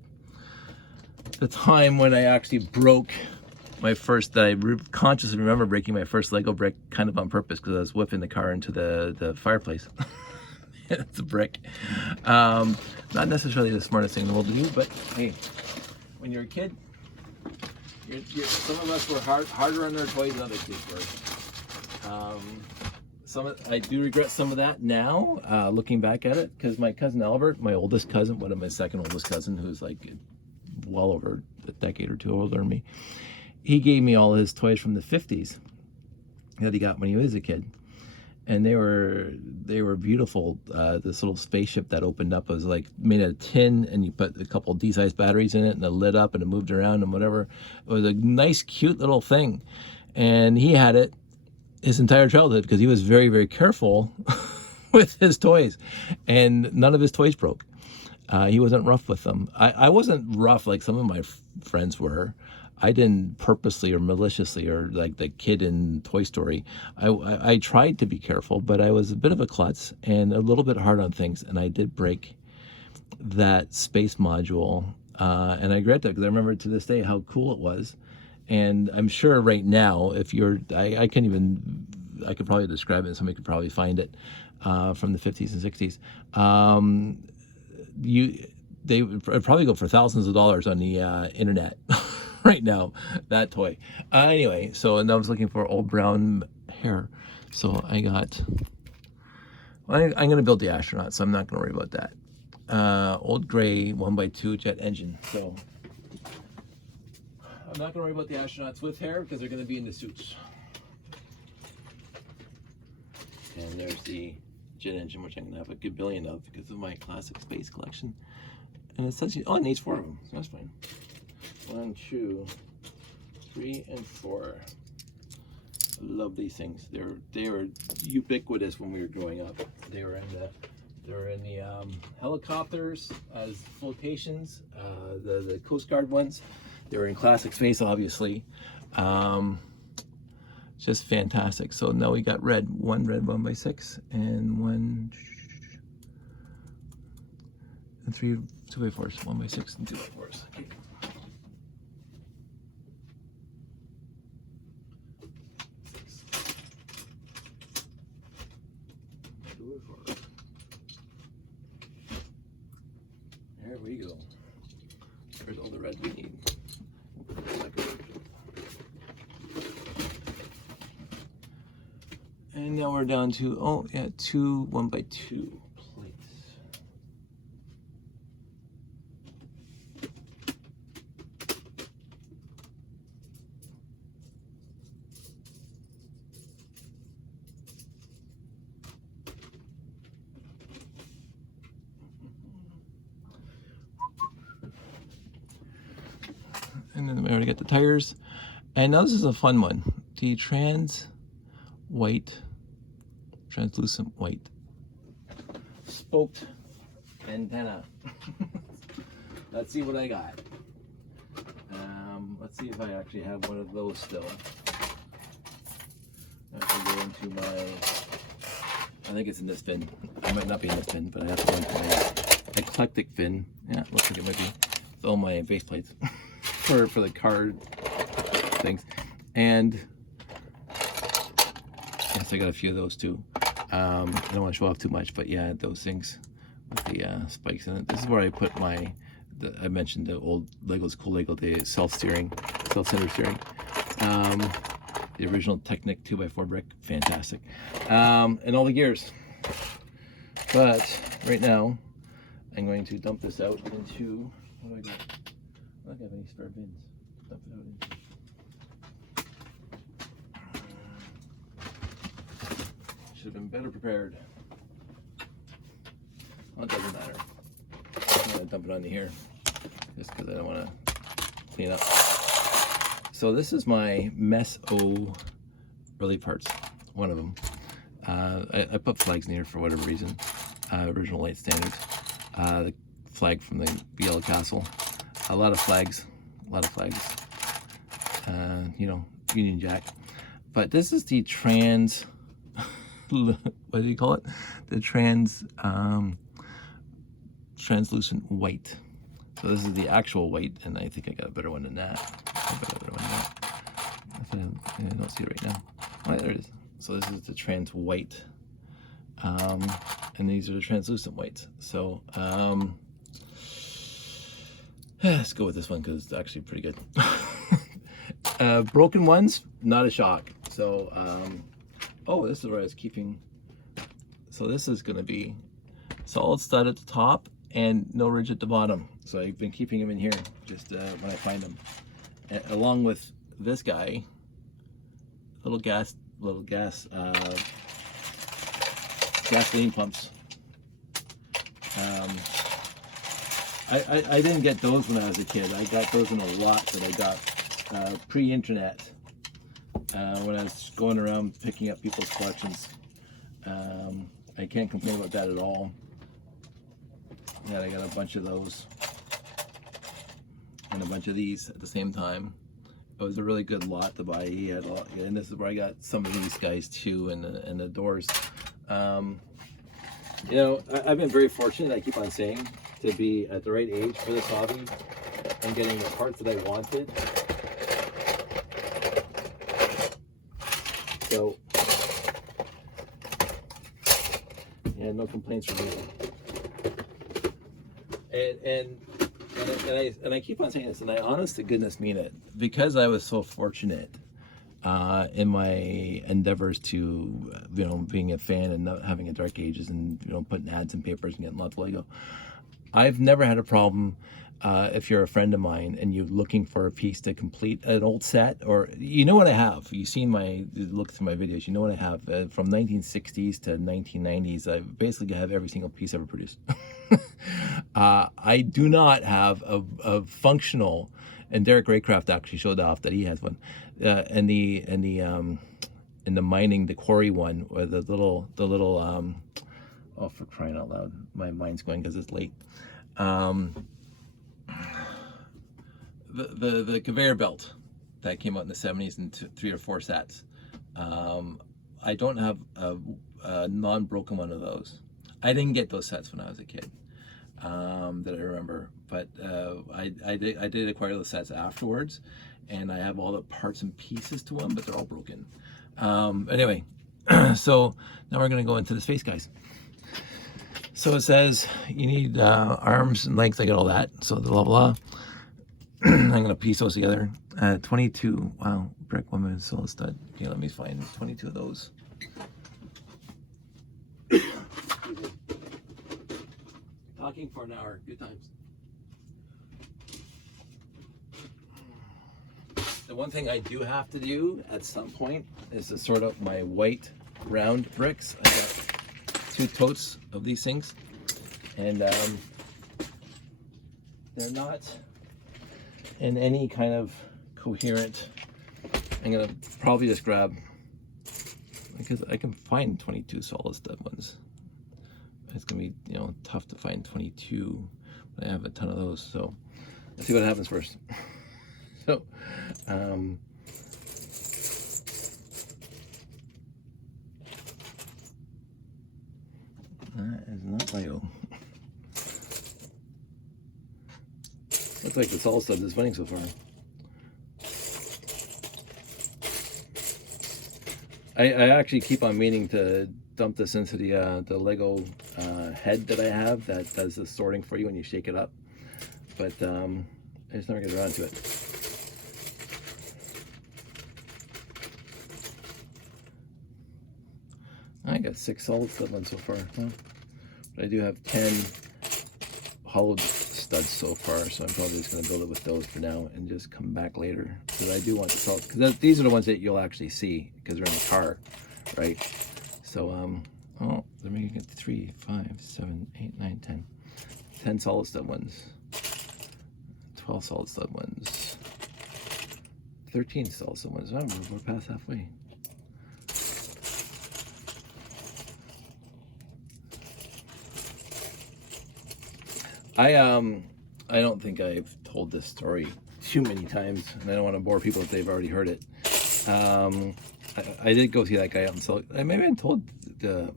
time when I actually broke my first, I consciously remember breaking my first Lego brick kind of on purpose because I was whipping the car into the fireplace. It's a brick. Not necessarily the smartest thing in the world to do, but hey, when you're a kid, some of us were harder on their toys than other kids were. I do regret some of that now, looking back at it, because my cousin Albert, my oldest cousin, one of my second oldest cousin, who's like well over a decade or two older than me, he gave me all his toys from the 50s that he got when he was a kid. And they were beautiful. This little spaceship that opened up was like made out of tin, and you put a couple D-sized batteries in it, and it lit up and it moved around and whatever. It was a nice, cute little thing. And he had it his entire childhood because he was very, very careful with his toys, and none of his toys broke. He wasn't rough with them. I wasn't rough like some of my friends were. I didn't purposely or maliciously, or like the kid in Toy Story. I tried to be careful, but I was a bit of a klutz and a little bit hard on things, and I did break that space module, and I regret that because I remember to this day how cool it was. And I'm sure right now, if you're, I could probably describe it, and somebody could probably find it from the 50s and 60s. They would probably go for thousands of dollars on the internet right now, that toy. Anyway, so and I was looking for old brown hair, so I got. Well, I'm going to build the astronaut, so I'm not going to worry about that. Old gray 1x2 jet engine. So I'm not going to worry about the astronauts with hair because they're going to be in the suits. And there's the jet engine, which I'm going to have a good billion of because of my classic space collection. And it says, oh, it needs 4 of them, so that's fine. 1, 2, 3, and 4. I love these things. They were ubiquitous when we were growing up. They were in the helicopters as flotations, the Coast Guard ones. They were in classic space, obviously. Just fantastic. So now we got red 1x6 and 1 and 3 2x4s, 1x6 and 2x4s. Okay. There we go. There's all the red we need. And now we're down to, 2 1x2 plates. And then we already got the tires. And now this is a fun one. The translucent white spoked antenna. Let's see what I got. Let's see if I actually have one of those still. I have to go into my, I think it's in this bin. It might not be in this bin, but I have to go into my eclectic bin. Yeah, looks like it might be. It's all my base plates for the card things. And yes, I got a few of those too. I don't want to show off too much, but yeah, those things with the spikes in it. This is where I put I mentioned the old Legos, cool Lego, the self-center steering. The original Technic 2x4 brick, fantastic. And all the gears. But right now, I'm going to dump this out into, what do I got? I don't have any spare bins. Dump it out into. Should have been better prepared. Well, it doesn't matter. I'm gonna dump it onto here just because I don't want to clean up. So this is my Mess-O early parts, one of them. I put flags in here for whatever reason. Original light standards. The flag from the Yellow Castle. A lot of flags. Union Jack. But this is the what do you call it? The translucent white. So this is the actual white, and I think I got a better one than that. I don't see it right now. Oh, there it is. So this is the trans white, and these are the translucent whites. So let's go with this one because it's actually pretty good. Broken ones, not a shock. So oh, this is where I was keeping. So this is going to be solid stud at the top and no ridge at the bottom. So I've been keeping them in here just when I find them, along with this guy, little gasoline pumps. I didn't get those when I was a kid. I got those in a lot that I got pre-internet, when I was going around picking up people's collections. I can't complain about that at all. Yeah, I got a bunch of those and a bunch of these at the same time. It was a really good lot to buy. He had a lot, and this is where I got some of these guys too, and the doors. You know, I've been very fortunate, I keep on saying, to be at the right age for this hobby and getting the parts that I wanted. So, yeah, no complaints from me. And I keep on saying this, and I honest to goodness mean it, because I was so fortunate in my endeavors to, you know, being a fan and not having a Dark Ages and, you know, putting ads in papers and getting lots of Lego. I've never had a problem if you're a friend of mine and you're looking for a piece to complete an old set, or you know what I have. You've seen my look through my videos. You know what I have from 1960s to 1990s. I basically have every single piece ever produced. I do not have a functional, and Derek Raycraft actually showed off that he has one. In the mining, the quarry one, where the little oh, for crying out loud, my mind's going because it's late. The conveyor belt that came out in the 70s in 3 or 4 sets. I don't have a non-broken one of those. I didn't get those sets when I was a kid, that I remember, but I did acquire those sets afterwards, and I have all the parts and pieces to them, but they're all broken. Anyway, so now we're going to go into the space guys. So it says you need arms and legs. I got all that. So blah blah. I'm going to piece those together. 22. Wow, brick woman solid stud. Okay, let me find 22 of those. Talking for an hour. Good times. The one thing I do have to do at some point is to sort out my white round bricks. I got 2 totes of these things, and they're not in any kind of coherent. I'm gonna probably just grab, because I can find 22 solid stud ones. It's gonna be, you know, tough to find 22. I have a ton of those, so let's see what happens first. So, that is not Lego. Looks like the solid stud is winning so far. I actually keep on meaning to dump this into the Lego head that I have that does the sorting for you when you shake it up, but I just never get around to it. I got 6 solid stud ones so far, huh? But I do have 10 hollowed studs so far, so I'm probably just going to build it with those for now and just come back later. Because I do want the solid, because these are the ones that you'll actually see because they're in the car, right? So, oh, they're making it 3, 5, 7, 8, 9, 10. 10 solid stud ones. 12 solid stud ones. 13 solid stud ones. Oh, we're past halfway. I don't think I've told this story too many times, and I don't want to bore people if they've already heard it. I did go see that guy out in Selkirk. Maybe I told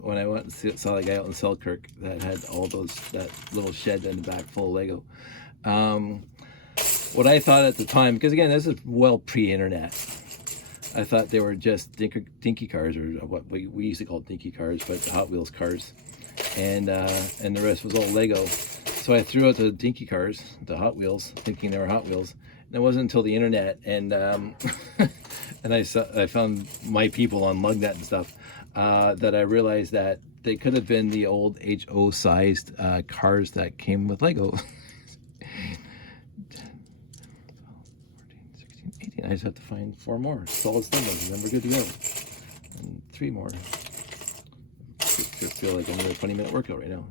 when I went and saw that guy out in Selkirk that had all that little shed in the back full of Lego. What I thought at the time, because again, this is well pre-internet, I thought they were just dinky cars, or what we used to call dinky cars, but Hot Wheels cars, and the rest was all Lego. So I threw out the dinky cars, the Hot Wheels, thinking they were Hot Wheels. And it wasn't until the internet and and I found my people on Mugnet and stuff, that I realized that they could have been the old HO sized cars that came with Lego. 14, 16, 18. I just have to find 4 more solid stud ones, and then we're good to go. And 3 more. Feel like I'm in a 20-minute workout right now.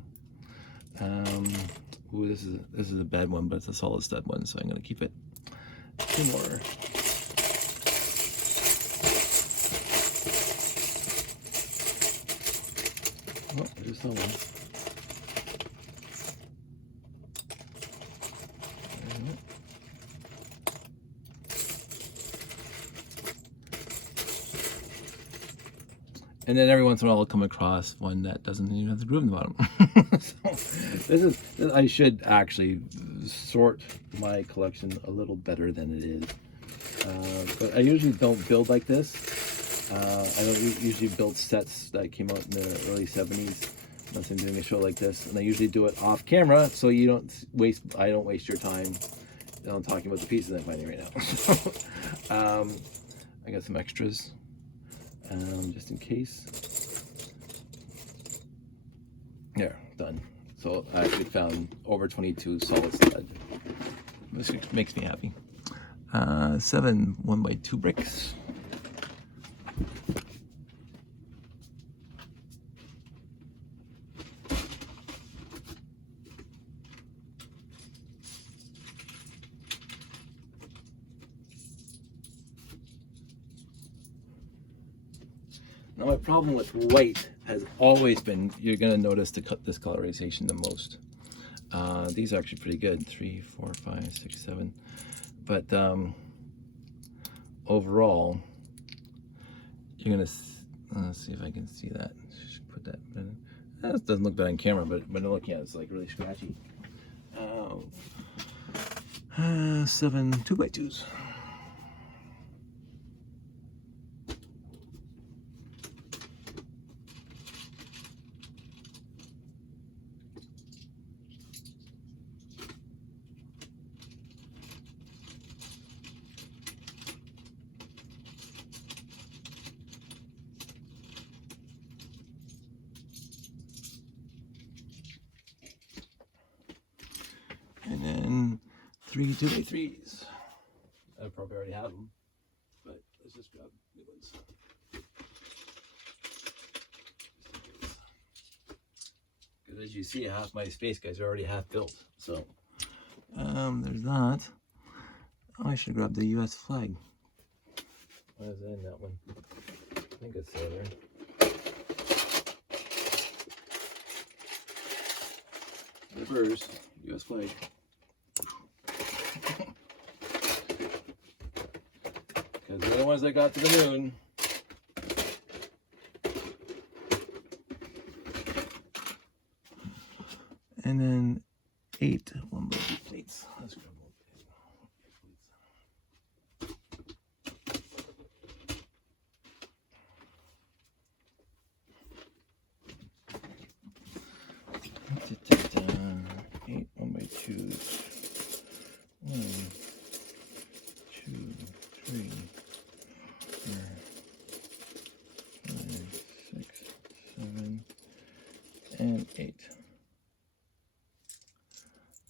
Ooh, this is a bad one, but it's a solid stud one, so I'm gonna keep it. 2 more. Oh, I just saw one. And then every once in a while I'll come across one that doesn't even have the groove in the bottom. So I should actually sort my collection a little better than it is. But I usually don't build like this. I don't usually build sets that came out in the early 70s. Unless I'm doing a show like this, and I usually do it off camera, so you don't waste. I don't waste your time. I'm talking about the pieces I'm finding right now. I got some extras, just in case. There, done. So I actually found over 22 solid stud. This makes me happy. 7 1x2 bricks. Now my problem with white has always been, you're going to notice the discolorization the most. These are actually pretty good, 3, 4, 5, 6, 7. But overall, you're going to, let's see if I can see that. Just put that in. That doesn't look bad on camera, but when I'm looking at it, it's like really scratchy. 7 2x2s. And then 3 2x3s. I probably already have them, but let's just grab new ones. Because as you see, half my space guys are already half built. So there's that. Oh, I should grab the US flag. What is in that one? I think it's there. Reverse US flag. Because they're the ones that got to the moon. And then 8 1x2 plates. Let's grab one. Eight 1x2s. 1, 2, 3, 4, 5, 6, 7, and 8.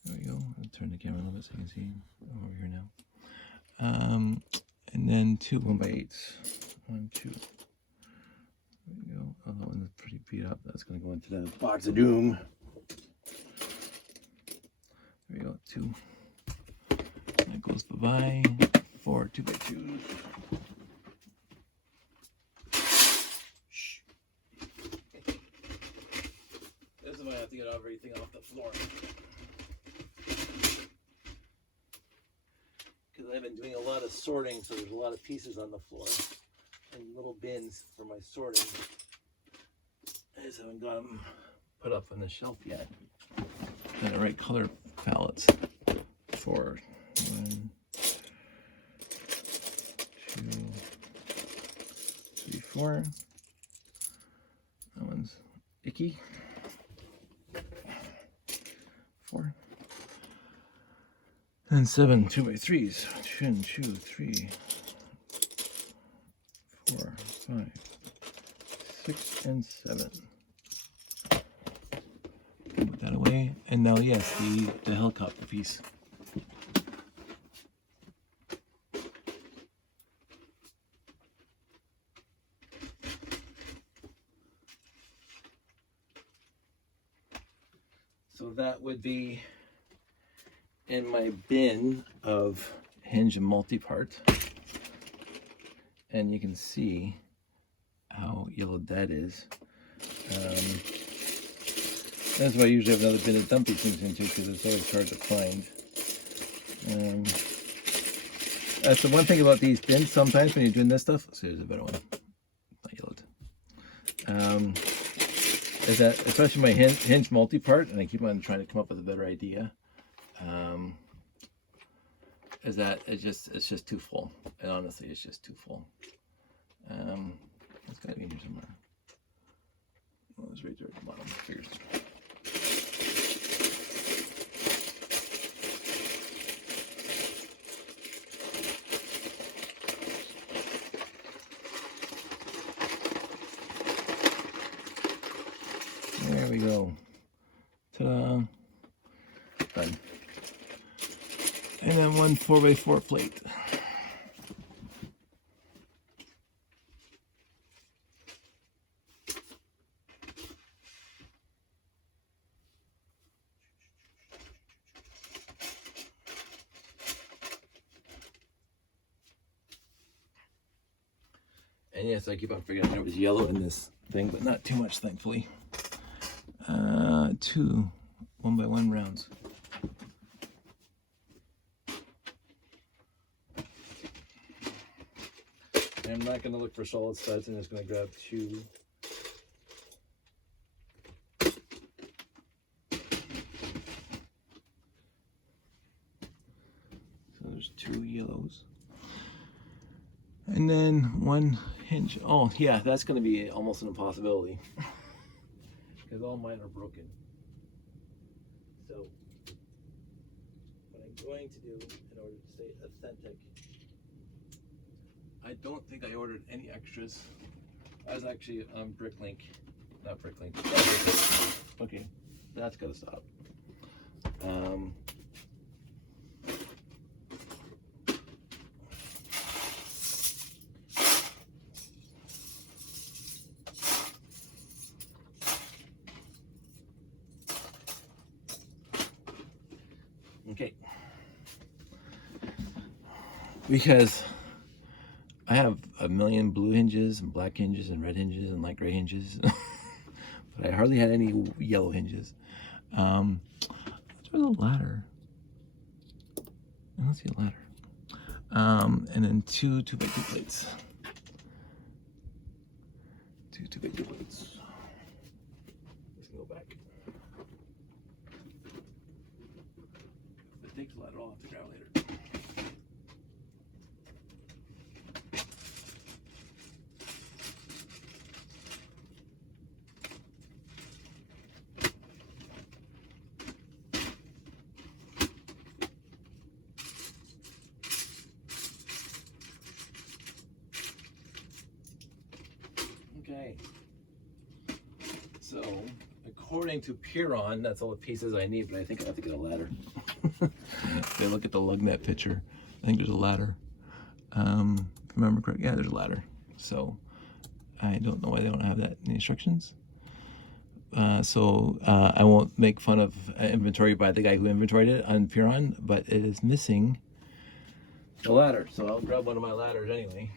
There we go. I'll turn the camera a little bit so you can see over here now. And then 2 1x8s. 1, 2. There we go. Oh, that one's pretty beat up. That's going to go into the box of doom. There we go. 2. That goes bye-bye. 4 2x2s. Shh. This is why I have to get everything off the floor. Because I've been doing a lot of sorting, so there's a lot of pieces on the floor and little bins for my sorting. I just haven't got them put up on the shelf yet. Got the right color palettes for 1, 2, 3, 4. That one's icky. 4. And 7 2x3s. 1, 2, 3, 5, 6, and 7. Put that away. And now, yes, the helicopter piece. So that would be in my bin of hinge and multi-part. And you can see how yellowed that is. That's why I usually have another bin to dump these things into, because it's always hard to find. That's the one thing about these bins sometimes when you're doing this stuff. So here's a better one, not yellowed. Is that, especially my hinge multi-part, and I keep on trying to come up with a better idea, is that it's just too full. And honestly, it's just too full. It's got to be in here somewhere. Oh, it's right there at the bottom. Figures. There we go. Ta-da. Done. And then one 4x4 plate. And yes, I keep on figuring out there was yellow in this thing, but not too much, thankfully. 2 1x1 rounds. And I'm not going to look for solid studs. I'm just going to grab 2. So there's 2 yellows. And then 1 hinge. Oh, yeah, that's going to be almost an impossibility. Because all mine are broken. So, what I'm going to do in order to stay authentic, I don't think I ordered any extras. I was actually on Bricklink. Not Bricklink. Okay, that's got to stop. Okay, because I have a million blue hinges and black hinges and red hinges and light gray hinges, but I hardly had any yellow hinges. Let's try the ladder. I don't see a ladder. And then 2 2x2 plates. 2 2x2 plates. Let's go back. If it takes a ladder, I'll have to grab it later. Okay, so according to Piron, that's all the pieces I need, but I think I have to get a ladder. If you look at the lug net picture, I think there's a ladder. If I remember correct, yeah, there's a ladder. So I don't know why they don't have that in the instructions. So I won't make fun of inventory by the guy who inventoried it on Piron, but it is missing the ladder. So I'll grab one of my ladders anyway.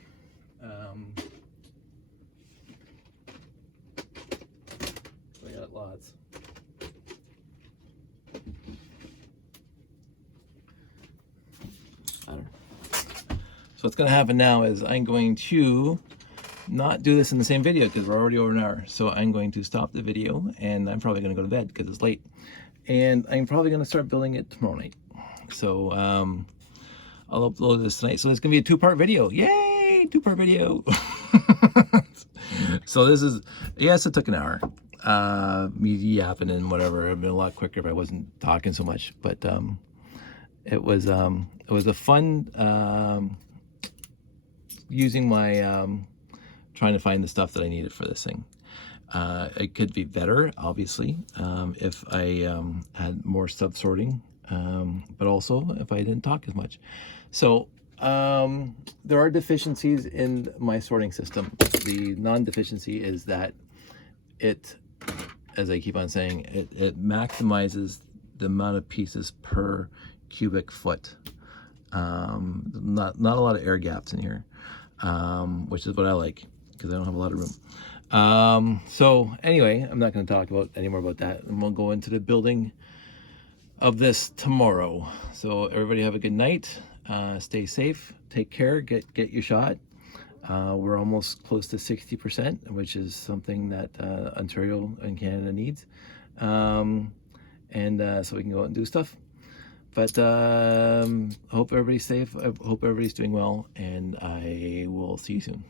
We got lots. Ladder. So what's going to happen now is I'm going to not do this in the same video because we're already over an hour. So I'm going to stop the video and I'm probably going to go to bed because it's late. And I'm probably going to start building it tomorrow night. So I'll upload this tonight. So it's going to be a 2-part video. Yay! 2-part video. So this is, yes, it took an hour. Me yapping and whatever. It'd been a lot quicker if I wasn't talking so much. But it was a fun using my trying to find the stuff that I needed for this thing. It could be better, obviously, if I had more sub sorting, but also if I didn't talk as much. So there are deficiencies in my sorting system. The non-deficiency is that it, as I keep on saying, it maximizes the amount of pieces per cubic foot. Not a lot of air gaps in here, which is what I like, because I don't have a lot of room. So anyway, I'm not going to talk about any more about that. I'm going to go into the building of this tomorrow. So everybody have a good night. Stay safe. Take care. Get your shot. We're almost close to 60%, which is something that Ontario and Canada needs. So we can go out and do stuff. But I hope everybody's safe. I hope everybody's doing well, and I will see you soon.